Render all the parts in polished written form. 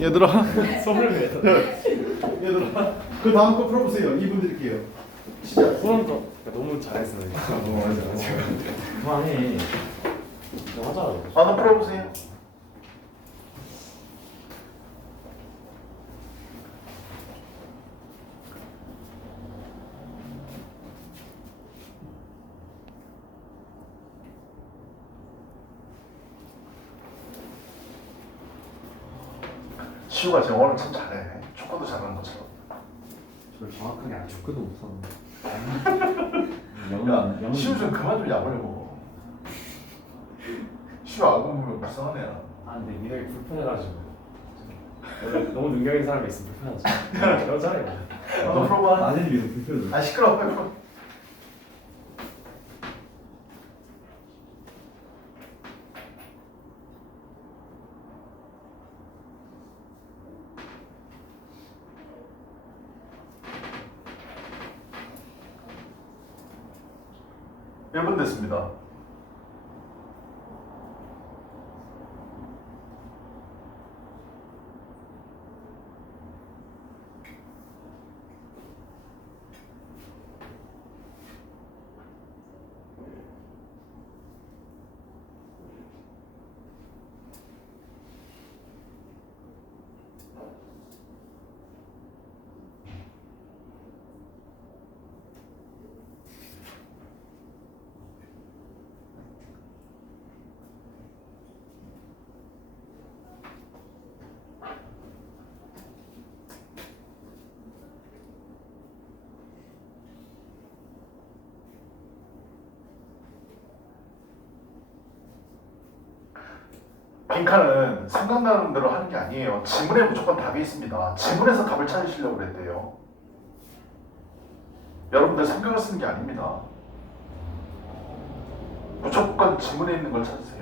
얘들아 손을 위해서. 얘들아 그 다음 거 풀어보세요. 2분 드릴게요. 시작. 소원도 너무 잘했어요. 맞아. 그만해. 이거 하자고. 한번 풀어보세요. 시우가 영어를 참 잘해. 축구도 잘하는 것처럼. 저 정확하게 안 축구도 못 샀는데. 야, 시우 좀 그만 좀 야구려고. 시우 야구 보면 불쌍한 애야. 아 근데 민혁이 불편해가지고. 원래 너무 능력 있는 사람이 있으면 불편하지. 너 잘해. 한번 풀어봐. 아들이 계속 불편해. 아 시끄러워. 빨리 풀어. 일 분 됐습니다. 빈칸은 생각나는 대로 하는 게 아니에요. 지문에 무조건 답이 있습니다. 지문에서 답을 찾으시려고 그랬대요. 여러분들 생각을 쓰는 게 아닙니다. 무조건 지문에 있는 걸 찾으세요.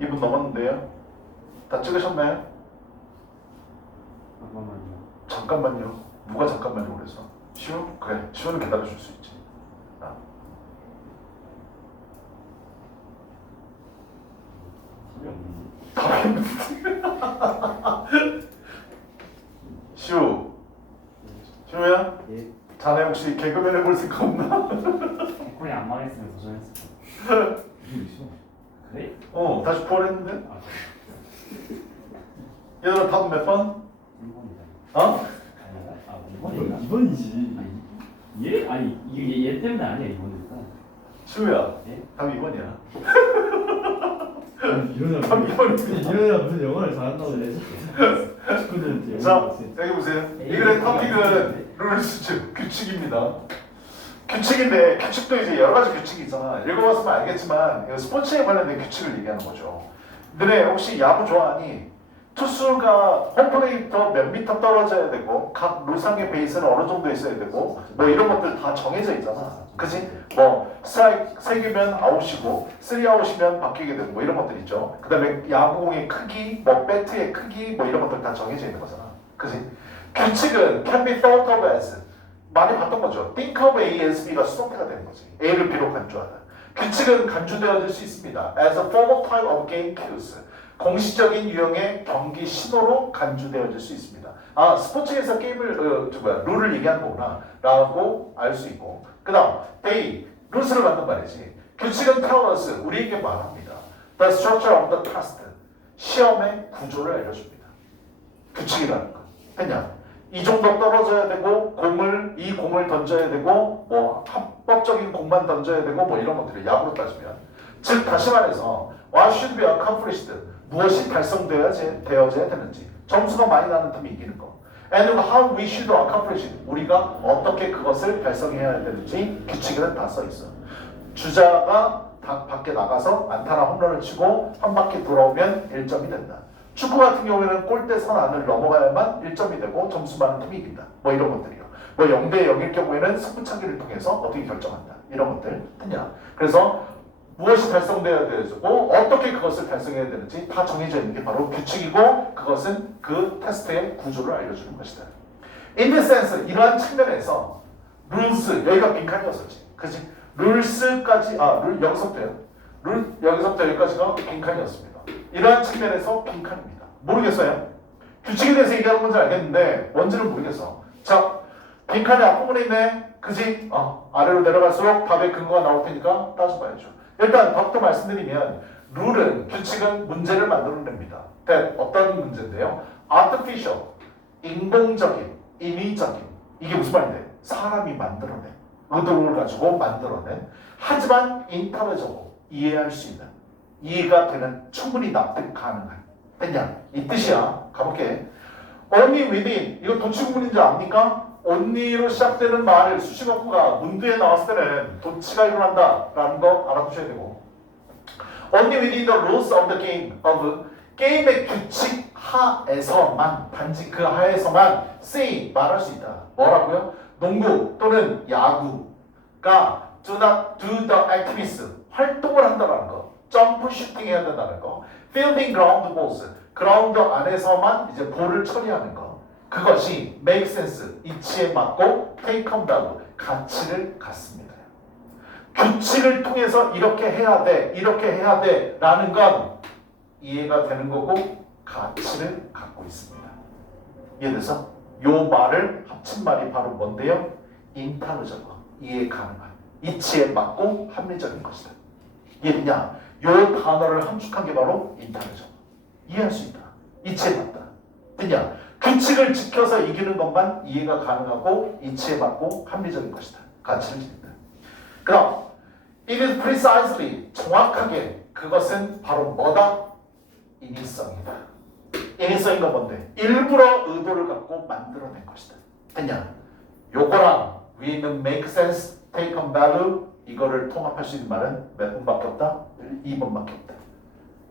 이 분 넘었는데요. 다 찍으셨나요? 잠깐만요. 잠깐만요. 누가 잠깐만요 그래서? 시우? 그래. 시우는 기다려줄 수 있지. 아. 답이 없는데. 시우. 시우야? 예. 자네 혹시 개그맨 해볼 생각 없나? 콩이 안 망했으면 도전했을 거야. 이거 있어. 그래? 다시 부활했는데? 아 얘들아 답은 몇 번? 1번이다. 어? 아닌가? 아 2번인가? 2번이지. 얘? 아니 이게 얘 때문에 아니야 2번이니까. 시우야. 예? 답 2번이야. 이런 답 2번이야. 이런 애가 무슨 영어를 잘한다고 내 축구는 자, 여기 보세요. 이글의 토픽은 룰스 규칙입니다. 규칙인데 규칙도 이제 여러 가지 규칙이 있잖아. 읽어봤으면 알겠지만 이거 스포츠에 관련된 규칙을 얘기하는 거죠. 너네 혹시 야구 좋아하니? 투수가 홈플레이부터 몇 미터 떨어져야 되고 각 루상의 베이스는 어느 정도 있어야 되고 뭐 이런 것들 다 정해져 있잖아. 그치? 뭐 스트라이크 3개면 아웃이고 3아웃이면 바뀌게 되고 뭐 이런 것들 있죠. 그 다음에 야구공의 크기, 뭐 배트의 크기 뭐 이런 것들 다 정해져 있는 거잖아. 그치? 규칙은 can be thought of as 많이 봤던 거죠. think of A as B가 수동태가 되는 거지. A를 B로 간주하다. 규칙은 간주되어질 수 있습니다. as a formal type of game cues. 공식적인 유형의 경기 신호로 간주되어질 수 있습니다. 아, 스포츠에서 게임을 룰을 얘기하는 거구나 라고 알 수 있고, 그 다음 they, 루스를 만든 말이지. 규칙은 tell us, 우리에게 말합니다. the structure of the test, 시험의 구조를 알려줍니다. 규칙이라는 거. 그냥 이 정도 떨어져야 되고 이 공을 던져야 되고 뭐 합법적인 공만 던져야 되고 뭐 이런 것들을 야구로 따지면, 즉 다시 말해서 what should be accomplished, 무엇이 달성되어야 되는지, 점수가 많이 나는 팀이 이기는 거. And how we should accomplish it, 우리가 어떻게 그것을 달성해야 되는지 규칙에는 다 써 있어. 주자가 밖에 나가서 안타나 홈런을 치고 한 바퀴 돌아오면 1점이 된다. 축구 같은 경우에는 골대 선 안을 넘어가야만 1점이 되고 점수 많은 팀이 이긴다. 뭐 이런 것들이요. 뭐 0대 0일 경우에는 승부차기를 통해서 어떻게 결정한다. 이런 것들 했냐. 그래서 무엇이 달성되어야 되고 어떻게 그것을 달성해야 되는지 다 정해져 있는 게 바로 규칙이고 그것은 그 테스트의 구조를 알려주는 것이다. In this sense, 이러한 측면에서 rules, 여기가 빈칸이었었지. 그치? rules까지, 여기서부터요. 여기서부터 여기까지가 빈칸이었습니다. 이러한 측면에서 빈칸입니다. 모르겠어요? 규칙에 대해서 얘기하는 건지 알겠는데 뭔지는 모르겠어. 자, 빈칸이 앞부분에 있네. 그지? 아래로 내려갈수록 답의 근거가 나올 테니까 따져봐야죠. 일단 더욱더 말씀드리면 룰은, 규칙은 문제를 만들어냅니다. 어떤 문제인데요? artificial, 인공적인, 인위적인. 이게 무슨 말인데? 사람이 만들어낸, 의도를 가지고 만들어낸, 하지만 intelligible, 이해할 수 있는, 이해가 되는, 충분히 납득 가능한. 됐냐? 이 뜻이야. 가볼게. only within, 이거 도치구문인지 압니까? only로 시작되는 말을 수식어구가 문두에 나왔을 때는 도치가 일어난다 라는 거 알아두셔야 되고, only within the rules of the game, 게임의 규칙 하에서만, 단지 그 하에서만 say, 말할 수 있다. 뭐라고요? 농구 또는 야구가 do not do the activities, 활동을 한다는 거, 점프 슈팅 해야 된다는 거, fielding ground balls, 그라운드 안에서만 이제 볼을 처리하는 거, 그것이 make sense, 이치에 맞고 take on value, 가치를 갖습니다. 규칙을 통해서 이렇게 해야 돼, 이렇게 해야 돼 라는 건 이해가 되는 거고 가치를 갖고 있습니다. 이해돼서? 요 말을 합친 말이 바로 뭔데요? intelligible, 이해 가능한, 이치에 맞고 합리적인 것이다. 이해되냐? 요 단어를 함축한 게 바로 intelligible, 이해할 수 있다, 이치에 맞다. 됐냐? 규칙을 지켜서 이기는 것만 이해가 가능하고 이치에 맞고 합리적인 것이다. 가치를 지닌다. 그럼 it is precisely, 정확하게 그것은 바로 뭐다? 인위성이다. 인위성인 건 뭔데? 일부러 의도를 갖고 만들어낸 것이다. 됐냐? 요거랑 위는 make sense, take on value, 이거를 통합할 수 있는 말은 몇 번밖에 없다? 2번밖에 없다.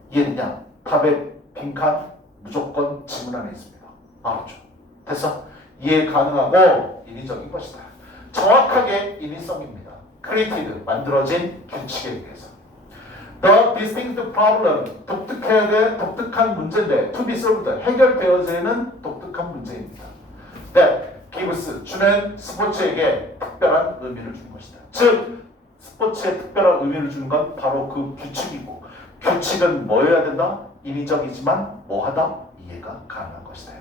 이해되냐? 답의 빈칸 무조건 지문 안에 있습니다. 알았죠? 됐어? 이해 가능하고 인위적인 것이다. 정확하게 인위성입니다. created, 만들어진 규칙에 의해서. The distinct problem, 독특해야 돼, 독특한 문제인데 to be solved, 해결되어지는 독특한 문제입니다. That gives, 주는 스포츠에게 특별한 의미를 주는 것이다. 즉, 스포츠에 특별한 의미를 주는 건 바로 그 규칙이고, 규칙은 뭐여야 된다? 인위적이지만 뭐하다? 이해가 가능한 것이다.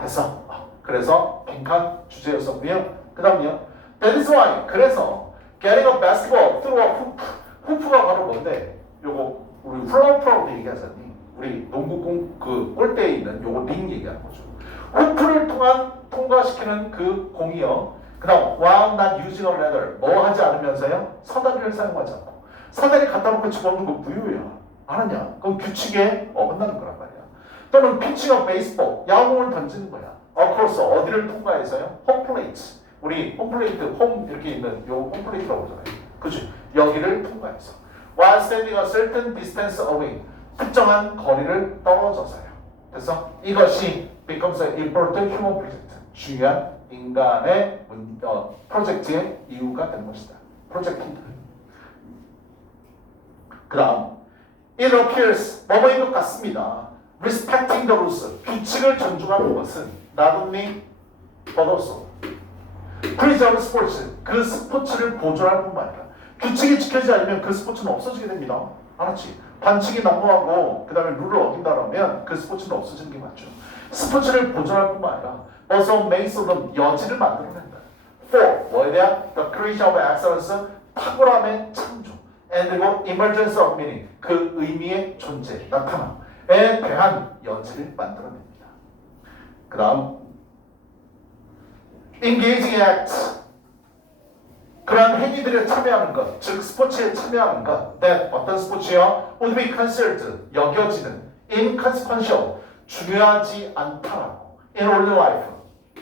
됐어? 그래서 빈칸 주제였었고요. 그 다음요. That is why, 그래서 getting a basketball through a hoop, 후프가 바로 뭔데? 요거 우리 플라우프라고 얘기하잖니. 우리 농구공 그 골대에 있는 요거 링 얘기하는 거죠. 후프를 통과시키는 그 공이요. 그 다음 while not using a ladder, 뭐 하지 않으면서요? 사다리를 사용하지 않고. 사다리 갖다 놓고 집어넣는 거 무효야. 알았냐? 그건 규칙에 어긋나는 거란 말이야. 또는 pitching a baseball, 야구공을 던지는 거야. across, 어디를 통과해서요? 홈 플레이트. 우리 홈 플레이트, 홈 이렇게 있는 요 홈 플레이트라고 하잖아요. 그치? 여기를 통과해서. while standing a certain distance away, 특정한 거리를 떨어져서요. 그래서 이것이 becomes an important human project, 중요한 인간의 프로젝트의 이유가 되는 것이다. 프로젝트이다. 그 다음 it appears, 뭐뭐인 것 같습니다. respecting the rules, 규칙을 존중하는 것은 not only but also preserve sports, 그 스포츠를 보존할 뿐만 아니라 규칙이 지켜지지 않으면 그 스포츠는 없어지게 됩니다. 알았지? 반칙이 난무하고 그 다음에 룰을 어긴다라면 그 스포츠는 없어지는 게 맞죠. 스포츠를 보존할 뿐만 아니라 also makes them, 여지를 만들어낸다. For, 뭐에 대한? The creation of excellence, 탁월함의 창조. And 그리고 emergence of meaning, 그 의미의 존재, 나타남에 대한 여지를 만들어냅니다. 그 다음 engaging act, 그런 행위들에 참여하는 것, 즉 스포츠에 참여하는 것, that 어떤 스포츠요? would be considered, 여겨지는, inconsequential, 중요하지 않다라고, in ordinary life,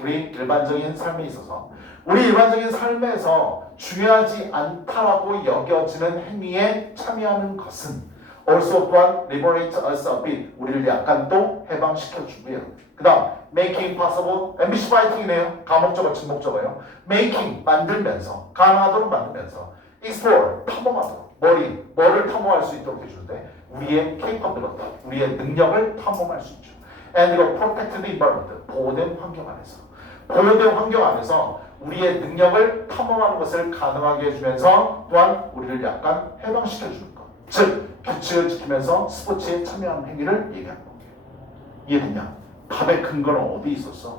우리 일반적인 삶에 있어서, 우리 일반적인 삶에서 중요하지 않다라고 여겨지는 행위에 참여하는 것은 also 또한 liberate us a bit. 우리를 약간 또 해방시켜주고요. 그 다음 making possible. MBC 파이팅이네요. 가목적어, 직목적어요. making, 만들면서, 가능하도록 만들면서, explore, 탐험하도록. 뭐를 탐험할 수 있도록 해주는데 우리의 capability, 우리의 능력을 탐험할 수 있죠. and 이거 protected environment, 보호된 환경 안에서. 보호된 환경 안에서 우리의 능력을 탐험하는 것을 가능하게 해주면서 또한 우리를 약간 해방시켜주는 것. 즉, 규칙을 지키면서 스포츠에 참여하는 행위를 얘기하는 거예요. 이해됐냐? 답의 근거는 어디 있었어?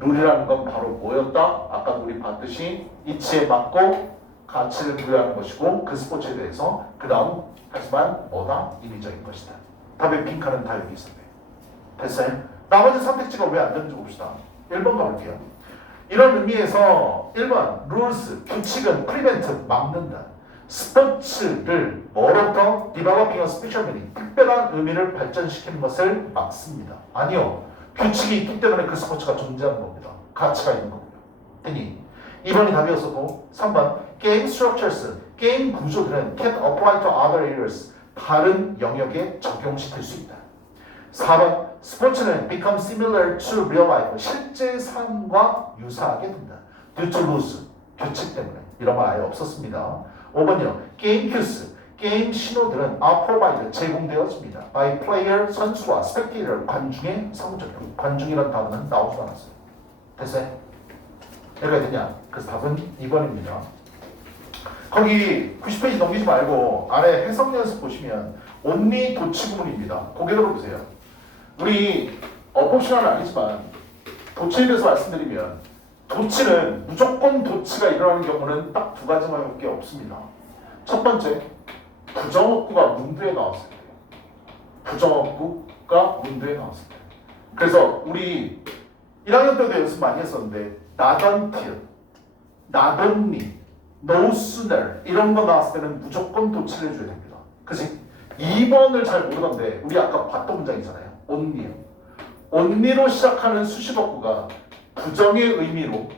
룰이라는 건 바로 뭐였다? 아까 우리 봤듯이 이치에 맞고 가치를 부여하는 것이고 그 스포츠에 대해서 그 다음 하지만 뭐다? 임의적인 것이다. 답의 빈칸은 다 여기 있었네. 됐어요? 나머지 선택지가 왜 안 되는지 봅시다. 1번 가볼게요. 이런 의미에서 1번 rules, 규칙은 prevent, 막는다. 스포츠를 뭐로부터 developing a special meaning, 특별한 의미를 발전시키는 것을 막습니다. 아니요. 규칙이 있기 때문에 그 스포츠가 존재하는 겁니다. 가치가 있는 거고요. 됐니? 2번이 답이었었고 3번 game structures, 게임 구조들은 can apply to other areas, 다른 영역에 적용시킬 수 있다. 4번 스포츠는 become similar to real life, 실제 삶과 유사하게 된다. due to rules, 규칙 때문에. 이런 말 아예 없었습니다. 5번요. 게임 cues, 게임 신호들은 are provided, 제공되어집니다. by player, 선수와 spectator, 관중의 상호작용. 관중이라는 단어는 나오지도 않았어요. 됐어요? 이해가 되냐? 그래서 답은 2번입니다. 거기 90페이지 넘기지 말고 아래 해석 연습 보시면 only 도치 구문입니다. 고개 들어보세요. 우리 어법 시간은 아니지만 도치에 대해서 말씀드리면 도치는 무조건 도치가 일어나는 경우는 딱 두 가지만밖에 없습니다. 첫 번째, 부정어구가 문두에 나왔을 때. 부정어구가 문두에 나왔을 때. 그래서 우리 1학년 때도 연습 많이 했었는데 not until, not only, no sooner 이런 거 나왔을 때는 무조건 도치를 해줘야 됩니다. 그치? 2번을 잘 모르던데 우리 아까 봤던 문장이잖아요. only요. only로 시작하는 수식어구가 부정의 의미로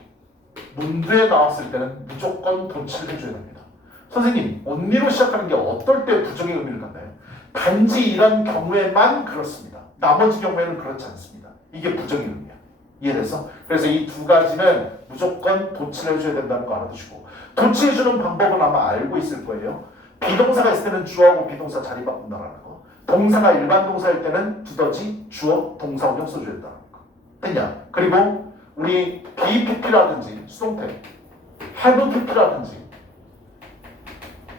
문두에 나왔을 때는 무조건 도치를 해줘야 됩니다. 선생님, only로 시작하는 게 어떨 때 부정의 의미를 갖나요? 단지 이런 경우에만 그렇습니다. 나머지 경우에는 그렇지 않습니다. 이게 부정의 의미야. 이해됐어? 그래서 이 두 가지는 무조건 도치를 해줘야 된다는 거 알아두시고, 도치해주는 방법은 아마 알고 있을 거예요. 비동사가 있을 때는 주어하고 비동사 자리 바꾼다라는 거. 동사가 일반 동사일 때는 두더지, 주어, 동사 원형 써줘야 된다는 거. 됐냐? 그리고 우리 BPP라든지 수동태, have PP라든지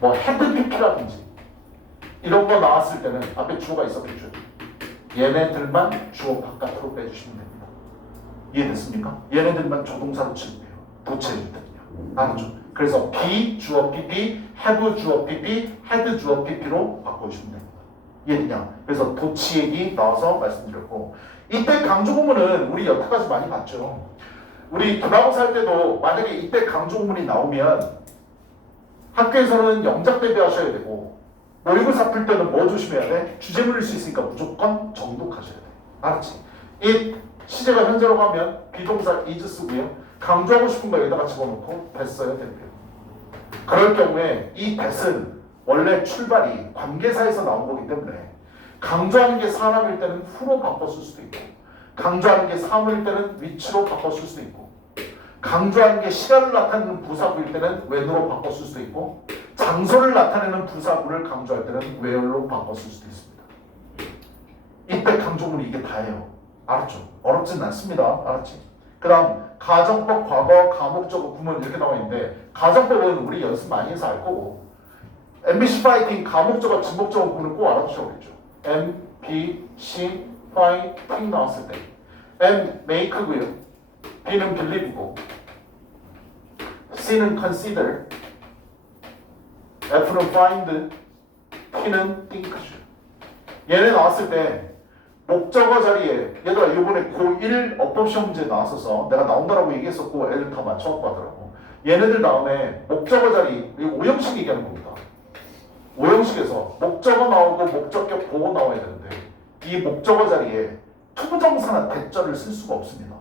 뭐 had PP라든지 이런 거 나왔을 때는 앞에 주어가 있었겠죠. 얘네들만 주어 바깥으로 빼주시면 됩니다. 이해됐습니까? 얘네들만 조동사로 치면 돼요. 도치해줄 때는요. 알았죠? 그래서 be 주어 PP, have 주어 PP, had 주어 PP로 바꿔주시면 됩니다. 이해되냐? 그래서 도치 얘기 나와서 말씀드렸고, 이때 강조구문은 우리 여태까지 많이 봤죠. 우리 기말고사 할 때도 만약에 이때 강조구문이 나오면 학교에서는 영작 대비하셔야 되고, 모의고사 풀 때는 뭐 조심해야 돼? 주제문일 수 있으니까 무조건 정독하셔야 돼. 알았지? 이 시제가 현재로 가면 비동사 is 쓰고요. 강조하고 싶은 거 여기다가 집어넣고 됐어요, 됩니다. 그럴 경우에 이 that은 원래 출발이 관계사에서 나온 거기 때문에 강조하는 게 사람일 때는 who로 바꿨을 수도 있고, 강조하는 게 사물일 때는 which로 바꿨을 수도 있고, 강조하는 게 시간을 나타내는 부사구일 때는 when으로 바꿨을 수도 있고, 장소를 나타내는 부사구를 강조할 때는 where로 바꿨을 수도 있습니다. 이때 강조문이 이게 다예요. 알았죠? 어렵진 않습니다. 알았지? 그 다음 가정법, 과거, 가목적어, 구문 이렇게 나와 있는데, 가정법은 우리 연습 많이 해서 알 거고, MBC 파이팅, 가목적어, 직목적어, 구문은 꼭 알아두셔야겠죠. MBC 파이팅 나왔을 때 M, make고요. B는 believe고, C는 consider, F는 find, T는 think죠. 얘네 나왔을 때 목적어 자리에, 얘들아 이번에 고1 어법시험 문제 나왔어서 내가 나온다라고 얘기했었고 애들 다 맞춰갖고 하더라고. 얘네들 다음에 목적어 자리, 이 오형식 얘기하는 겁니다. 오형식에서 목적어 나오고 목적격 보고 나와야 되는데 이 목적어 자리에 투부정사나 대절을 쓸 수가 없습니다.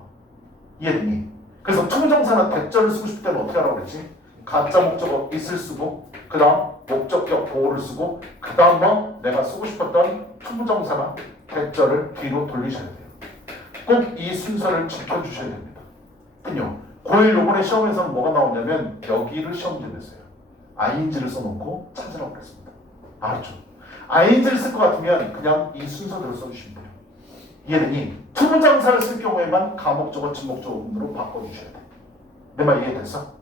이해되니? 그래서 투부정사나 대절을 쓰고 싶을 때는 어떻게 하라고 그랬지? 가짜 목적어 있을 쓰고 그 다음 목적격 보호를 쓰고 그 다음 뭐 내가 쓰고 싶었던 투부정사나 대절을 뒤로 돌리셔야 돼요. 꼭 이 순서를 지켜주셔야 됩니다. 그요 고1 요번에 시험에서는 뭐가 나오냐면 여기를 시험지에 냈어요. ing를 써놓고 찾으라고 그랬습니다. 알았죠? ing를 쓸 것 같으면 그냥 이 순서대로 써주시면 돼요. 이해되니? 투부정사를 쓸 경우에만 가목적어, 진목적어로 바꿔주셔야 돼요. 내 말 이해됐어?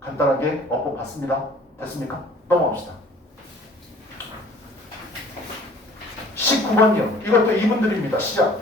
간단하게 어법 봤습니다. 됐습니까? 넘어갑시다. 19번이요. 이것도 이분들입니다. 시작.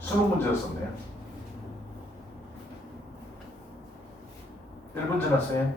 수능 문제였었네요. 1분 지났어요.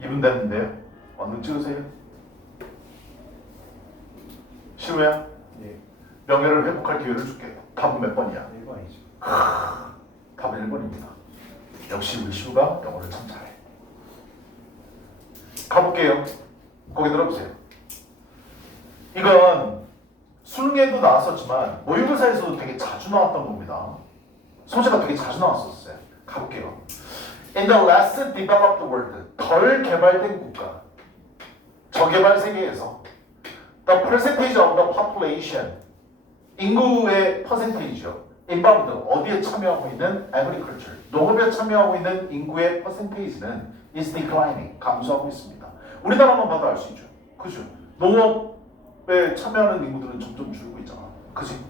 이분 됐는데요. 얼른 찍으세요. 시우야, 네. 명예를 회복할 기회를 줄게. 답은 몇 번이야? 1번 아니죠. 답은 1번입니다. 역시 우리 시우가 영어를 참 잘해. 가볼게요. 거기 들어보세요. 이건 수능에도 나왔었지만 모의고사에서도 되게 자주 나왔던 겁니다. 소재가 되게 자주 나왔었어요. 가볼게요. In the less developed world, 덜 개발된 국가, 저개발 세계에서 the percentage of the population, 인구의 퍼센테이지요. involved, 어디에 참여하고 있는 agriculture, 농업에 참여하고 있는 인구의 퍼센테이지는 is declining, 감소하고 있습니다. 우리나라만 봐도 알 수 있죠. 그죠? 농업에 참여하는 인구들은 점점 줄고 있잖아. 그지?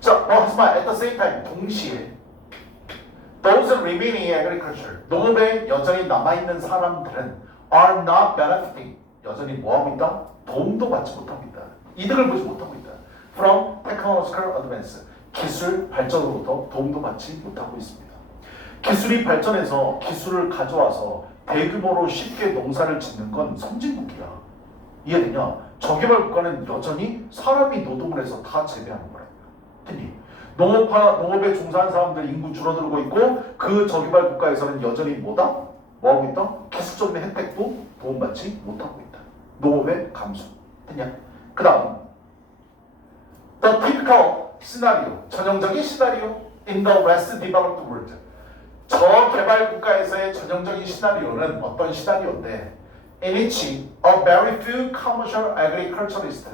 자, 하지만 at the same time, 동시에 those remaining in agriculture, 농업에 여전히 남아있는 사람들은 are not benefiting, 여전히 뭐하고 있다? 도움도 받지 못하고 있다. 이득을 보지 못하고 있다. From technological advance, 기술 발전으로부터 도움도 받지 못하고 있습니다. 기술이 발전해서 기술을 가져와서 대규모로 쉽게 농사를 짓는 건 선진국이야. 이해되냐? 저개발 국가는 여전히 사람이 노동을 해서 다 재배하는 거야. 됐니? 농업에 종사하는 사람들 인구 줄어들고 있고 그 저개발 국가에서는 여전히 뭐다? 뭐하고 있다? 기술적인 혜택도 도움받지 못하고 있다. 농업의 감소. 됐냐? 그 다음 The typical scenario, 전형적인 시나리오 in the less developed world. 저개발 국가에서의 전형적인 시나리오는 어떤 시나리오인데 in which a very few commercial agriculturists,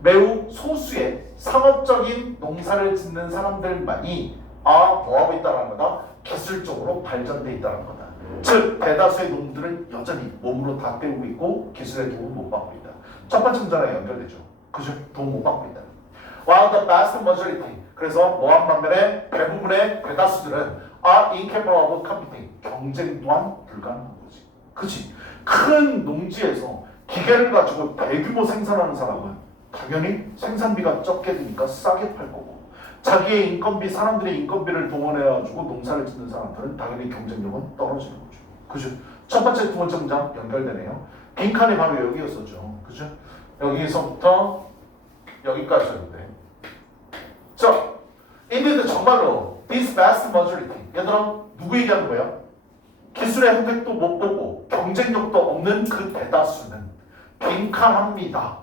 매우 소수의 상업적인 농사를 짓는 사람들만이 뭐하고 있다는 거다? 기술적으로 발전돼 있다는 거다. 즉 대다수의 농들은 여전히 몸으로 다 때우고 있고 기술의 도움을 못 받고 있다. 첫 번째 문제랑 연결되죠. 그죠? 도움 못 받고 있다. While the vast majority, 그래서 뭐한 반면에 대부분의 대다수들은 are incapable of competing, 경쟁 또한 불가능한 거지. 그치? 큰 농지에서 기계를 가지고 대규모 생산하는 사람은 당연히 생산비가 적게 드니까 싸게 팔 거고 자기의 인건비, 사람들의 인건비를 동원해가지고 농사를 짓는 사람들은 당연히 경쟁력은 떨어지는 거죠. 그죠? 첫 번째, 두 번째 문장 연결되네요. 빈칸이 바로 여기였었죠. 그죠? 여기서부터 여기까지였는데. 자, indeed 정말로 this vast majority. 얘들아, 누구 얘기하는 거야? 기술의 혜택도 못 보고 경쟁력도 없는 그 대다수는 빈칸합니다.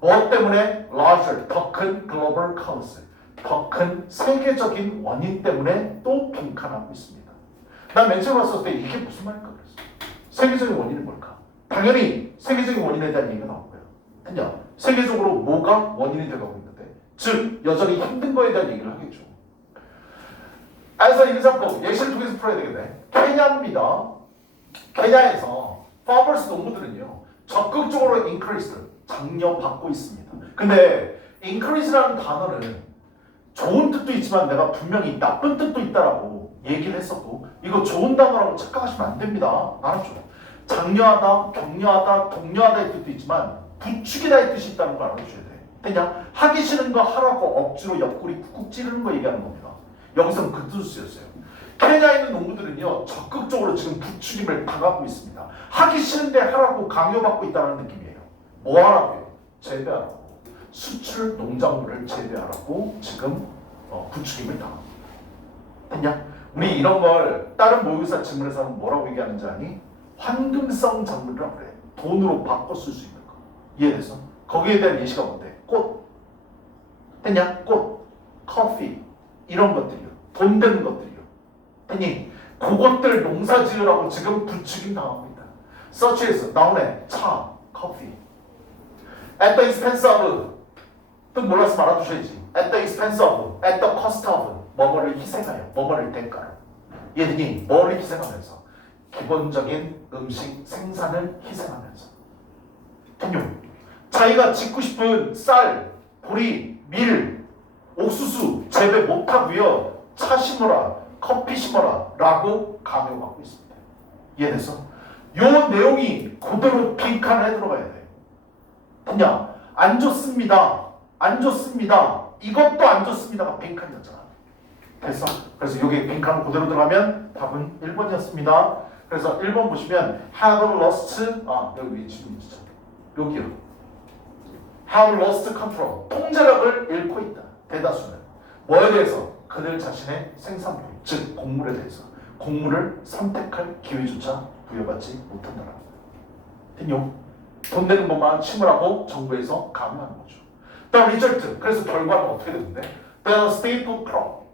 뭐 때문에? larger, 더 큰 global cause, 더 큰 세계적인 원인 때문에 또 빈칸하고 있습니다. 난 맨 처음 왔을 때 이게 무슨 말일까 그랬어. 세계적인 원인은 뭘까? 당연히 세계적인 원인에 대한 얘기가 나오고요. 그냥 세계적으로 뭐가 원인이 되고 있는데, 즉 여전히 힘든 거에 대한 얘기를 하겠죠. As an example, 예시를 통해서 풀어야 되겠네. 케냐입니다. 케냐에서 farmers 농부들은요 적극적으로 increased, 장려받고 있습니다. 근데 increase라는 단어는 좋은 뜻도 있지만 내가 분명히 나쁜 뜻도 있다라고 얘기를 했었고, 이거 좋은 단어라고 착각하시면 안 됩니다. 알았죠? 장려하다, 격려하다, 독려하다의 뜻도 있지만 부추기다의 뜻이 있다는 걸 알아주셔야 돼. 그냥 하기 싫은 거 하라고 억지로 옆구리 쿡쿡 찌르는 거 얘기하는 겁니다. 여기서는 그 뜻을 쓰였어요. 케냐에 있는 농부들은요 적극적으로 지금 부추김을 당하고 있습니다. 하기 싫은데 하라고 강요받고 있다는 느낌이에요. 뭐 하라고요? 재배하라고. 수출 농작물을 재배하라고 지금 부추김을 당합니다. 됐냐? 우리 이런 걸 다른 모의고사 질문에서는 뭐라고 얘기하는지 아니? 환금성 작물이라고 그래. 돈으로 바꿔 쓸 수 있는 거. 이해됐어? 거기에 대한 예시가 뭔데? 꽃. 됐냐? 꽃, 커피 이런 것들이요. 돈 되는 것들이요. 아니, 그것들 농사 지으라고 지금 부추김 당하고 있다. such as 나오네. 차, 커피. at the expense of, 뜻 몰라서 말아두셔야지. at the expense of, at the cost of, 뭐뭐를 희생하여, 뭐뭐를 대가로. 얘들이 뭐를 희생하면서? 기본적인 음식 생산을 희생하면서. ten요. 자기가 짓고 싶은 쌀, 보리, 밀, 옥수수 재배 못하고요. 차 심어라, 커피 심어라 라고 강요받고 있습니다. 이해됐어? 요 내용이 그대로 빈칸에 들어가야 돼. 그냥 안 좋습니다. 안 좋습니다. 이것도 안 좋습니다가 빈칸이었잖아. 됐어? 그래서 여기 빈칸 그대로 들어가면 답은 1번이었습니다. 그래서 1번 보시면 have lost, 여기 지금 있죠. 여기요. have lost control. 통제력을 잃고 있다. 대다수는 뭐에 대해서? 그들 자신의 생산물, 즉 곡물에 대해서 곡물을 선택할 기회조차 부여받지 못한다는 거예요. 됐요? 돈 내는 것만 심으라고 정부에서 강요하는 거죠. 다음 리절트. 그래서 결과는 어떻게 되는데? The staple crop.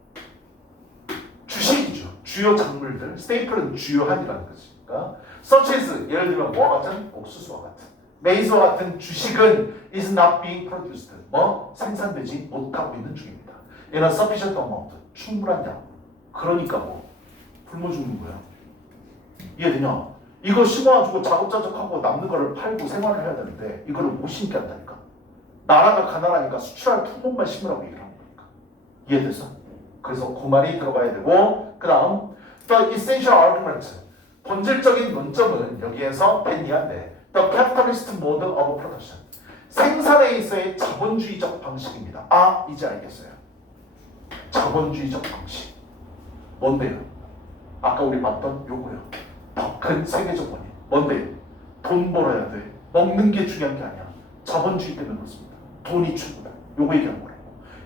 주식이죠. 주요 작물들. staple은 주요한이라는 거지. 그러니까 such as 예를 들면 뭐와 같은? 옥수수와 같은. 메이즈와 같은 주식은 is not being produced. 생산되지 못하고 있는 중입니다. in a sufficient amount. 충분한 양. 그러니까 굶어 죽는 거야. 이해되냐? 이거 심어가지고 자급자족하고 남는 거를 팔고 생활을 해야 되는데 이거를 못 심게 한다니까. 나라가 가난하니까 수출할 품목만 심으라고 얘기를 하는 거니까. 이해됐어? 그래서 그 말이 들어가야 되고, 그 다음 the essential argument. 본질적인 논점은 여기에서 벤이한데 the capitalist mode of production. 생산에 있어의 자본주의적 방식입니다. 이제 알겠어요. 자본주의적 방식. 뭔데요? 아까 우리 봤던 요거요. 더 큰 세계적 원인. 뭔데요? 돈 벌어야 돼. 먹는 게 중요한 게 아니야. 자본주의 때문에 그렇습니다. 돈이 최고다. 요거 얘기한 거예요.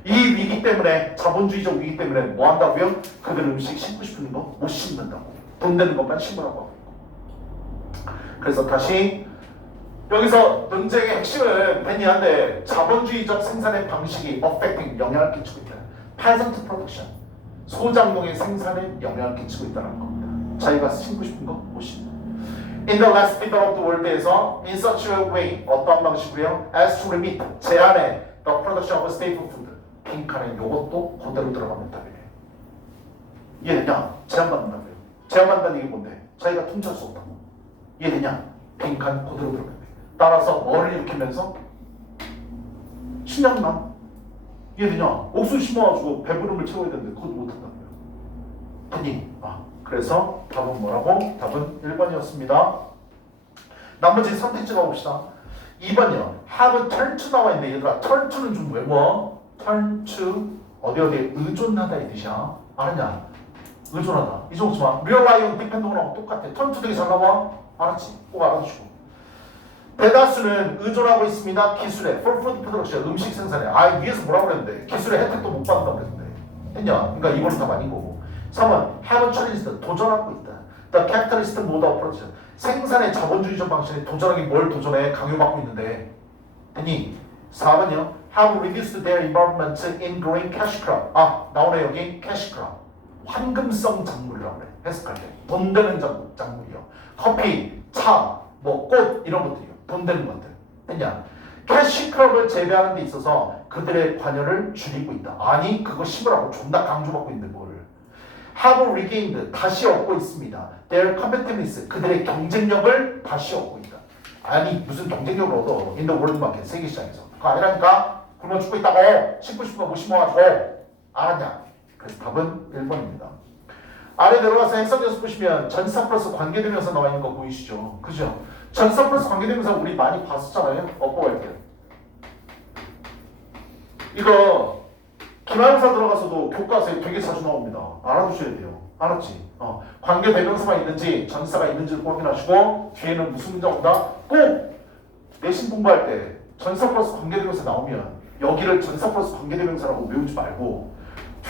이 위기 때문에, 자본주의적 위기 때문에 뭐 한다고요? 그들 음식 심고 싶은 거 못 심는다고. 돈 되는 것만 심으라고 하고 있고. 그래서 다시 여기서 논쟁의 핵심은 벤이한데 자본주의적 생산의 방식이 affecting, 영향을 끼치고 있다. peasant production, 소작농의 생산에 영향을 끼치고 있다는 겁니다. 자기가 심고 싶은 거 못 심는. In the last bit of the world에서 in such a way, 어떤 방식으로요? As to limit, 제한해 the production of staple food. 빈칸에 요것도 그대로 들어가면 답이에요. 이해되냐? 제한받는다고요. 제한받는다는 얘기 뭔데? 자기가 통제할 수 없다고. 이해되냐? 빈칸 그대로 들어가야 돼. 따라서 뭐를 일으키면서? 식량난. 이해되냐? 옥수수 심어가지고 배부름을 채워야 되는데 그것도 못한다고요. 아니, 그래서 답은 뭐라고? 답은 1번이었습니다. 나머지 선택지 가봅시다. 2번이요. have turn to 나와 있는데 얘들아 turn to는 좀 외워. turn to 어디 의존하다 이 뜻이야. 알았냐? 의존하다. 잊어먹지 마. rely on, depend on하고 똑같아. turn to 되게 잘 나와. 알았지? 꼭 알아주고. 대다수는 의존하고 있습니다. 기술에 for food production, 음식 생산에. 아 위에서 뭐라고 그랬는데 기술의 혜택도 못 받는다고 그랬는데 했냐? 그러니까 이거는 다 아닌 거고. 3번 have a challenge, 도전하고 있다. The capitalist mode of production, 생산의 자본주의적 방식에 도전하기 뭘 도전해? 강요받고 있는데 했니? 4번이요. have reduced their involvement in growing cash crop. 아 나오네 여기 cash crop. 황금성 작물이라고 그래. 해석할 때. 돈 되는 작물이요. 커피, 차, 뭐 꽃 이런 것들이요. 돈 되는 것들. 했냐? 캐시크롭을 재배하는 데 있어서 그들의 관여를 줄이고 있다. 아니 그거 심으라고 존나 강조받고 있는데 뭐를. have regained, 다시 얻고 있습니다. their competitiveness, 그들의 경쟁력을 다시 얻고 있다. 아니 무슨 경쟁력을 얻어. in the world market, 세계 시장에서. 그거 아니라니까. 굶어 죽고 있다고. 심고 싶은 거 못 심어가지고. 알았냐? 그래서 답은 1번입니다. 아래 내려가서 해석 연습 보시면 전치사 플러스 관계대명사 나와 있는 거 보이시죠? 그죠? 전치사 플러스 관계대명사 우리 많이 봤었잖아요. 엇보 갈게요. 이거 기말사 들어가서도 교과서에 되게 자주 나옵니다. 알아두셔야 돼요. 알았지? 관계대명사가 있는지 전치사가 있는지를 확인하시고 뒤에는 무슨 문제가 온다? 꼭 내신 공부할 때 전치사 플러스 관계대명사 나오면 여기를 전치사 플러스 관계대명사라고 외우지 말고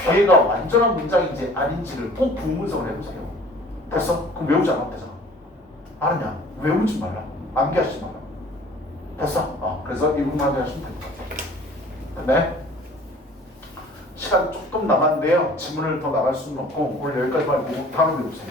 뒤에가 완전한 문장인지 아닌지를 꼭 구문성을 해보세요. 됐어? 그럼 외우지 않아도 되잖아. 알았냐? 외우지 말라. 암기하지 말라. 됐어? 그래서 이 부분 확인하시면 됩니다. 네? 시간 조금 남았는데요. 지문을 더 나갈 수는 없고 오늘 여기까지 말고 다음에 배우세요.